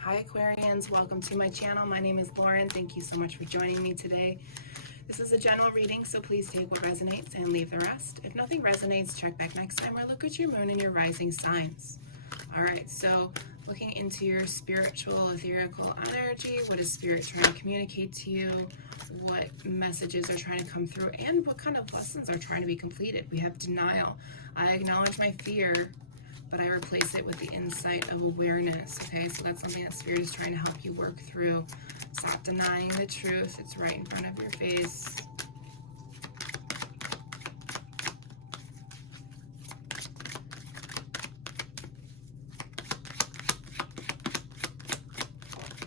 Hi Aquarians, welcome to my channel. My name is Lauren. Thank you so much for joining me today. This is a general reading, so please take what resonates and leave the rest. If nothing resonates, check back next time or look at your moon and your rising signs. All right, so looking into your spiritual, etherical energy, what is spirit trying to communicate to you? What messages are trying to come through? And what kind of lessons are trying to be completed? We have denial. I acknowledge my fear, but I replace it with the insight of awareness, okay? So that's something that Spirit is trying to help you work through. Stop denying the truth. It's right in front of your face.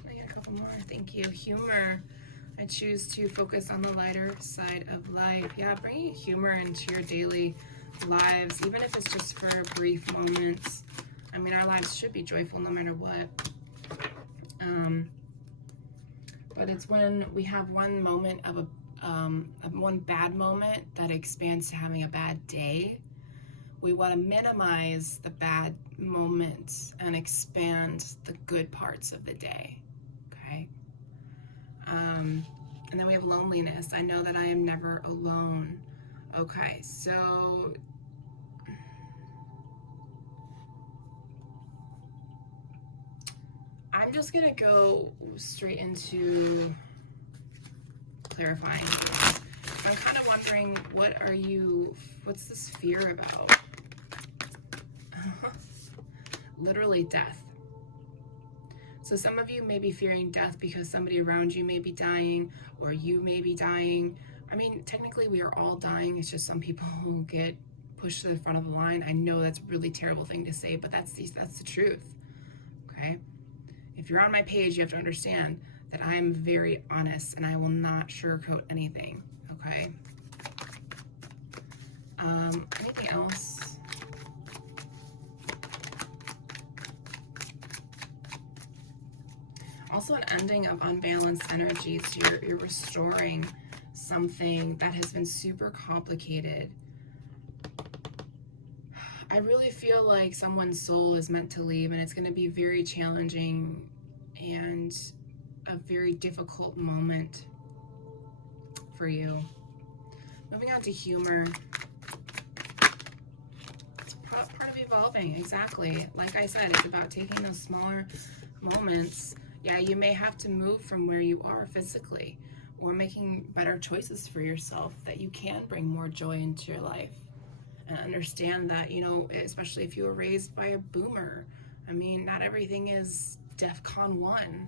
I got a couple more. Thank you. Humor. I choose to focus on the lighter side of life. Yeah, bringing humor into your daily lives, even if it's just for brief moments. I mean, our lives should be joyful no matter what. But it's when we have one moment of one bad moment that expands to having a bad day. We want to minimize the bad moments and expand the good parts of the day. Okay. And then we have loneliness. I know that I am never alone. Okay, so I'm just gonna go straight into clarifying. I'm kind of wondering, what's this fear about? Literally death. So some of you may be fearing death because somebody around you may be dying, or you may be dying. I mean, technically we are all dying. It's just some people who get pushed to the front of the line. I know that's a really terrible thing to say, but that's the truth, okay? If you're on my page, you have to understand that I am very honest and I will not sugarcoat anything, okay? Anything else? Also an ending of unbalanced energies. You're restoring something that has been super complicated. I really feel like someone's soul is meant to leave, and it's going to be very challenging and a very difficult moment for you. Moving on to humor. It's part of evolving, exactly. Like I said, it's about taking those smaller moments. Yeah, you may have to move from where you are physically, or making better choices for yourself that you can bring more joy into your life. And understand that, you know, especially if you were raised by a boomer. I mean, not everything is DEFCON 1.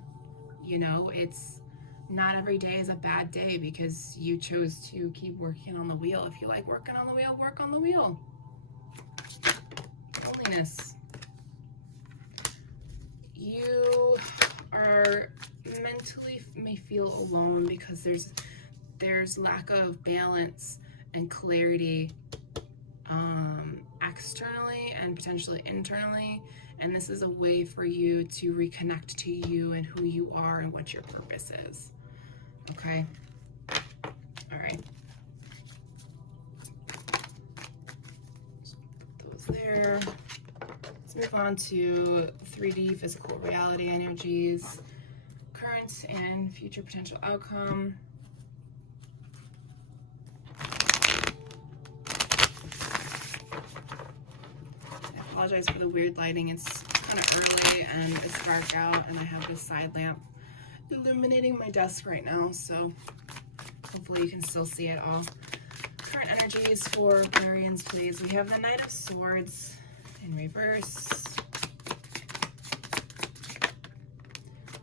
You know, it's not every day is a bad day because you chose to keep working on the wheel. If you like working on the wheel, work on the wheel. Loneliness. You are mentally may feel alone because there's lack of balance and clarity externally and potentially internally, and this is a way for you to reconnect to you and who you are and what your purpose is. Okay, all right, put those there. Let's move on to 3D physical reality energies, current and future potential outcome. I apologize for the weird lighting. It's kind of early and it's dark out, and I have this side lamp illuminating my desk right now, so hopefully you can still see it all. Current energies for Aquarians, please. We have the Knight of Swords in reverse,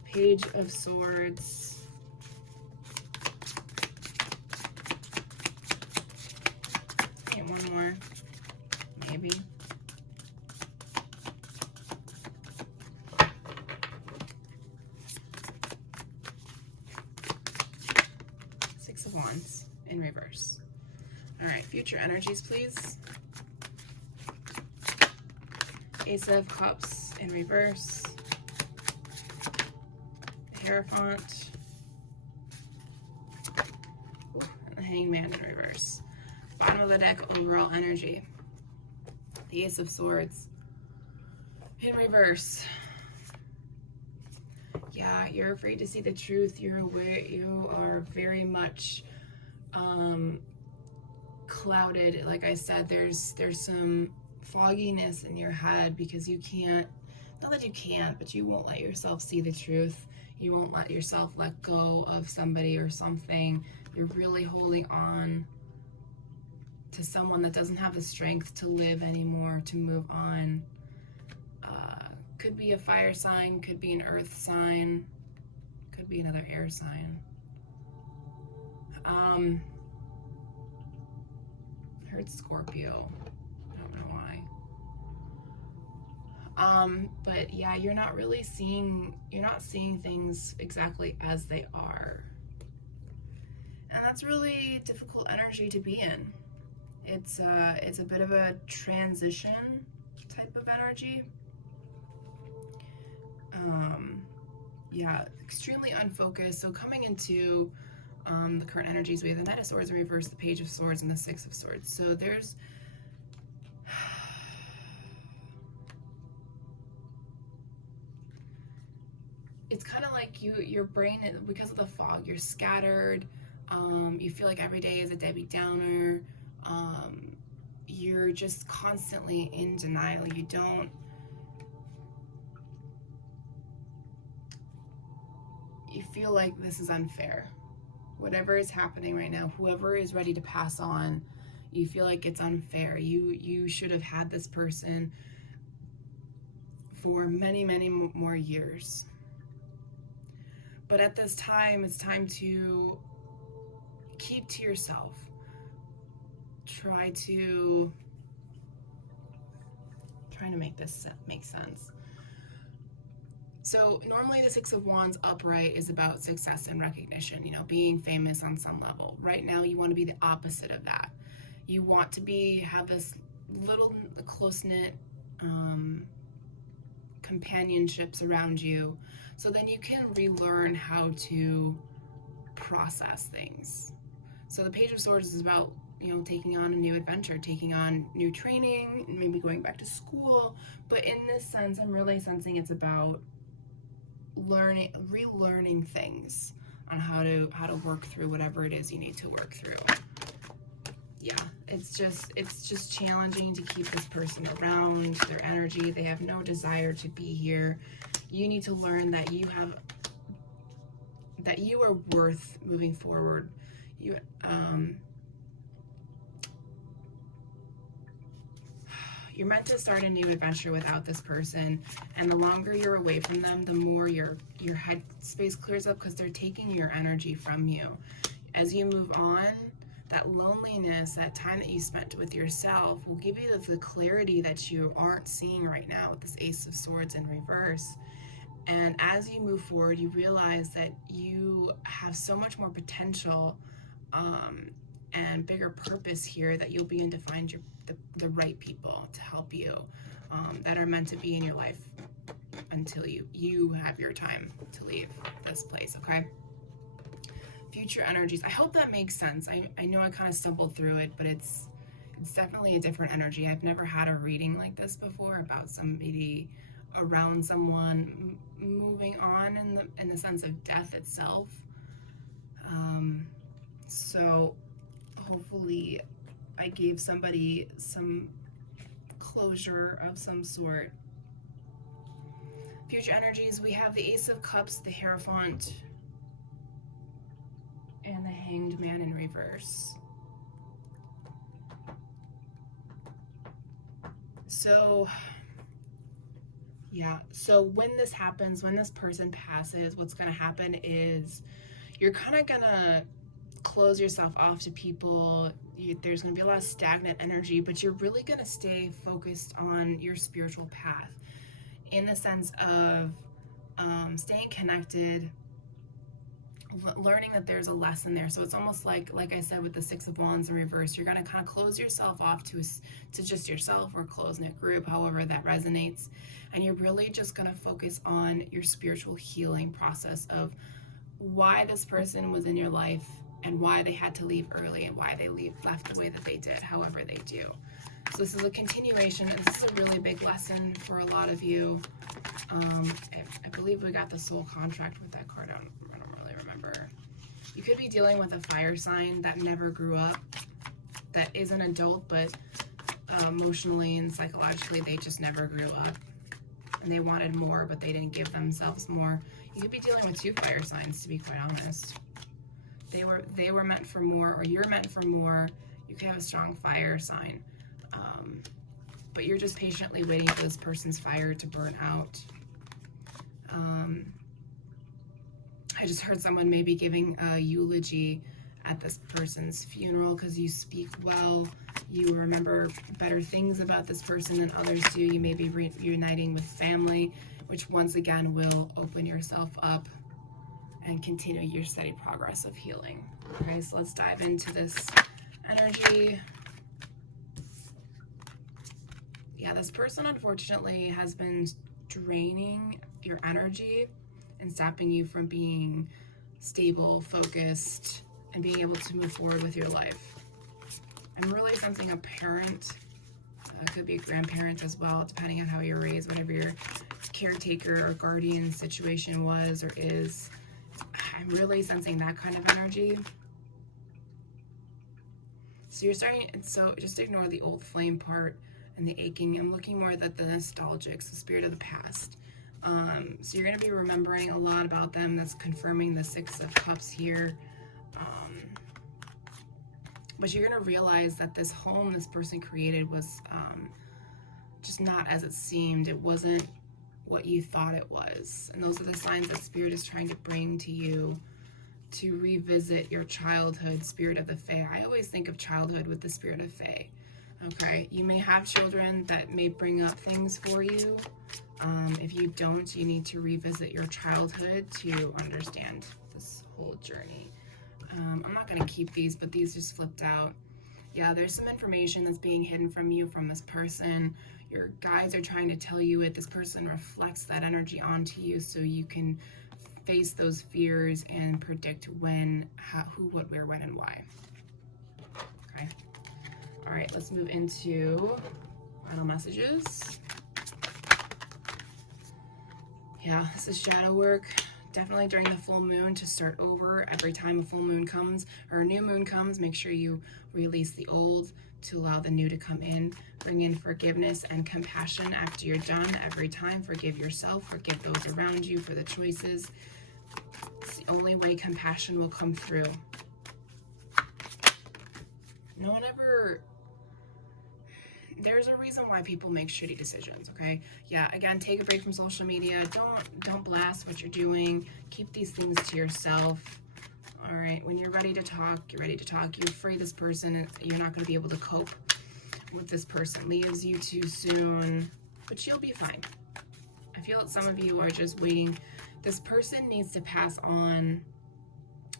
Page of Swords, and one more, maybe. Six of Wands in reverse. All right, future energies, please. Ace of Cups in reverse, Hierophant, and the Hangman in reverse. Bottom of the deck, overall energy. The Ace of Swords in reverse, Yeah, you're afraid to see the truth. You're aware, you are very much clouded. Like I said, there's some fogginess in your head because you can't, not that you can't, but you won't let yourself see the truth. You won't let yourself let go of somebody or something. You're really holding on to someone that doesn't have the strength to live anymore, to move on. Could be a fire sign, could be an earth sign, could be another air sign. Heard Scorpio. I don't know why. But yeah, you're not seeing things exactly as they are. And that's really difficult energy to be in. It's a bit of a transition type of energy. Yeah, extremely unfocused. So coming into the current energies, we have the Knight of Swords in reverse, the Page of Swords, and the Six of Swords. So there's it's kind of like your brain, because of the fog, you're scattered. You feel like every day is a Debbie Downer. You're just constantly in denial. You feel like this is unfair. Whatever is happening right now, whoever is ready to pass on, you feel like it's unfair. You should have had this person for many, many more years. But at this time, it's time to keep to yourself. Trying to make this make sense. So normally the Six of Wands upright is about success and recognition, being famous on some level. Right now you want to be the opposite of that. You want to have this little close-knit companionships around you, so then you can relearn how to process things. So the Page of Swords is about taking on a new adventure, taking on new training, maybe going back to school. But in this sense, I'm really sensing it's about relearning things on how to work through whatever it is you need to work through. Yeah, it's just challenging to keep this person around. Their energy, they have no desire to be here. You need to learn that you are worth moving forward. You're meant to start a new adventure without this person, and the longer you're away from them, the more your head space clears up, because they're taking your energy from you. As you move on, that loneliness, that time that you spent with yourself, will give you the clarity that you aren't seeing right now with this Ace of Swords in reverse. And as you move forward, you realize that you have so much more potential and bigger purpose here, that you'll begin to find the right people to help you, that are meant to be in your life until you have your time to leave this place, okay? Future energies. I hope that makes sense. I know I kind of stumbled through it, but it's definitely a different energy. I've never had a reading like this before about somebody around someone moving on in the sense of death itself. So hopefully I gave somebody some closure of some sort. Future energies, we have the Ace of Cups, the Hierophant, and the Hanged Man in reverse. So, yeah, so when this happens, when this person passes, what's going to happen is you're kind of going to close yourself off to people. There's going to be a lot of stagnant energy, but you're really going to stay focused on your spiritual path, in the sense of staying connected, learning that there's a lesson there. So it's almost like I said with the Six of Wands in reverse, you're going to kind of close yourself off to just yourself, or close-knit group, however that resonates. And you're really just going to focus on your spiritual healing process of why this person was in your life, and why they had to leave early, and why they left the way that they did, however they do. So this is a continuation, and this is a really big lesson for a lot of you. I believe believe we got the soul contract with that card. I don't really remember. You could be dealing with a fire sign that never grew up, that is an adult, but emotionally and psychologically they just never grew up. And they wanted more, but they didn't give themselves more. You could be dealing with 2 fire signs, to be quite honest. They were meant for more, or you're meant for more. You could have a strong fire sign. But you're just patiently waiting for this person's fire to burn out. I just heard someone maybe giving a eulogy at this person's funeral because you speak well. You remember better things about this person than others do. You may be reuniting with family, which once again will open yourself up and continue your steady progress of healing. Okay, so let's dive into this energy. Yeah, this person unfortunately has been draining your energy and stopping you from being stable, focused, and being able to move forward with your life. I'm really sensing a parent. It could be a grandparent as well, depending on how you're raised, whatever your caretaker or guardian situation was or is. I'm really sensing that kind of energy. So you're starting, so just ignore the old flame part and the aching. I'm looking more at the nostalgics, the spirit of the past. So you're going to be remembering a lot about them. That's confirming the 6 of Cups here. But you're going to realize that this home this person created was just not as it seemed. It wasn't what you thought it was. And those are the signs that Spirit is trying to bring to you to revisit your childhood, spirit of the Fae. I always think of childhood with the spirit of Fae. Okay, you may have children that may bring up things for you. If you don't, you need to revisit your childhood to understand this whole journey. I'm not going to keep these, but these just flipped out. Yeah, there's some information that's being hidden from you from this person. Your guides are trying to tell you it. This person reflects that energy onto you so you can face those fears and predict when, how, who, what, where, when, and why. Okay. All right, let's move into final messages. Yeah, this is shadow work. Definitely during the full moon to start over. Every time a full moon comes or a new moon comes, make sure you release the old to allow the new to come in. Bring in forgiveness and compassion after you're done. Every time, forgive yourself, forgive those around you for the choices. It's the only way compassion will come through. No one ever... There's a reason why people make shitty decisions, okay? Yeah, again, take a break from social media. Don't blast what you're doing. Keep these things to yourself. All right, when you're ready to talk, you're ready to talk. You free this person. You're not going to be able to cope with this person. Leaves you too soon, but you'll be fine. I feel that some of you are just waiting. This person needs to pass on,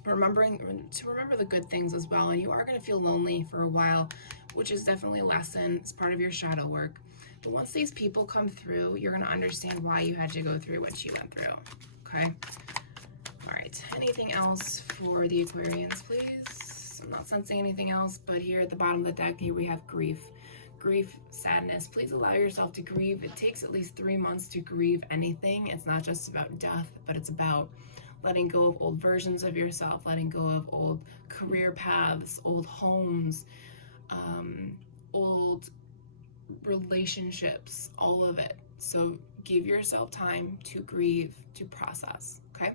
remember the good things as well. And you are going to feel lonely for a while, which is definitely a lesson. It's part of your shadow work. But once these people come through, you're going to understand why you had to go through what you went through. Okay? All right. Anything else for the Aquarians, please? I'm not sensing anything else, but here at the bottom of the deck, here we have grief. Grief, sadness. Please allow yourself to grieve. It takes at least 3 months to grieve anything. It's not just about death, but it's about letting go of old versions of yourself, letting go of old career paths, old homes, old relationships, all of it. So give yourself time to grieve, to process, okay?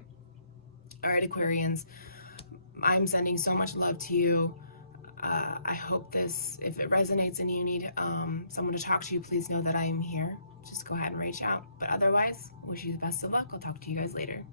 All right, Aquarians, I'm sending so much love to you. I hope this, if it resonates and you need someone to talk to you, please know that I am here. Just go ahead and reach out. But otherwise, wish you the best of luck. I'll talk to you guys later.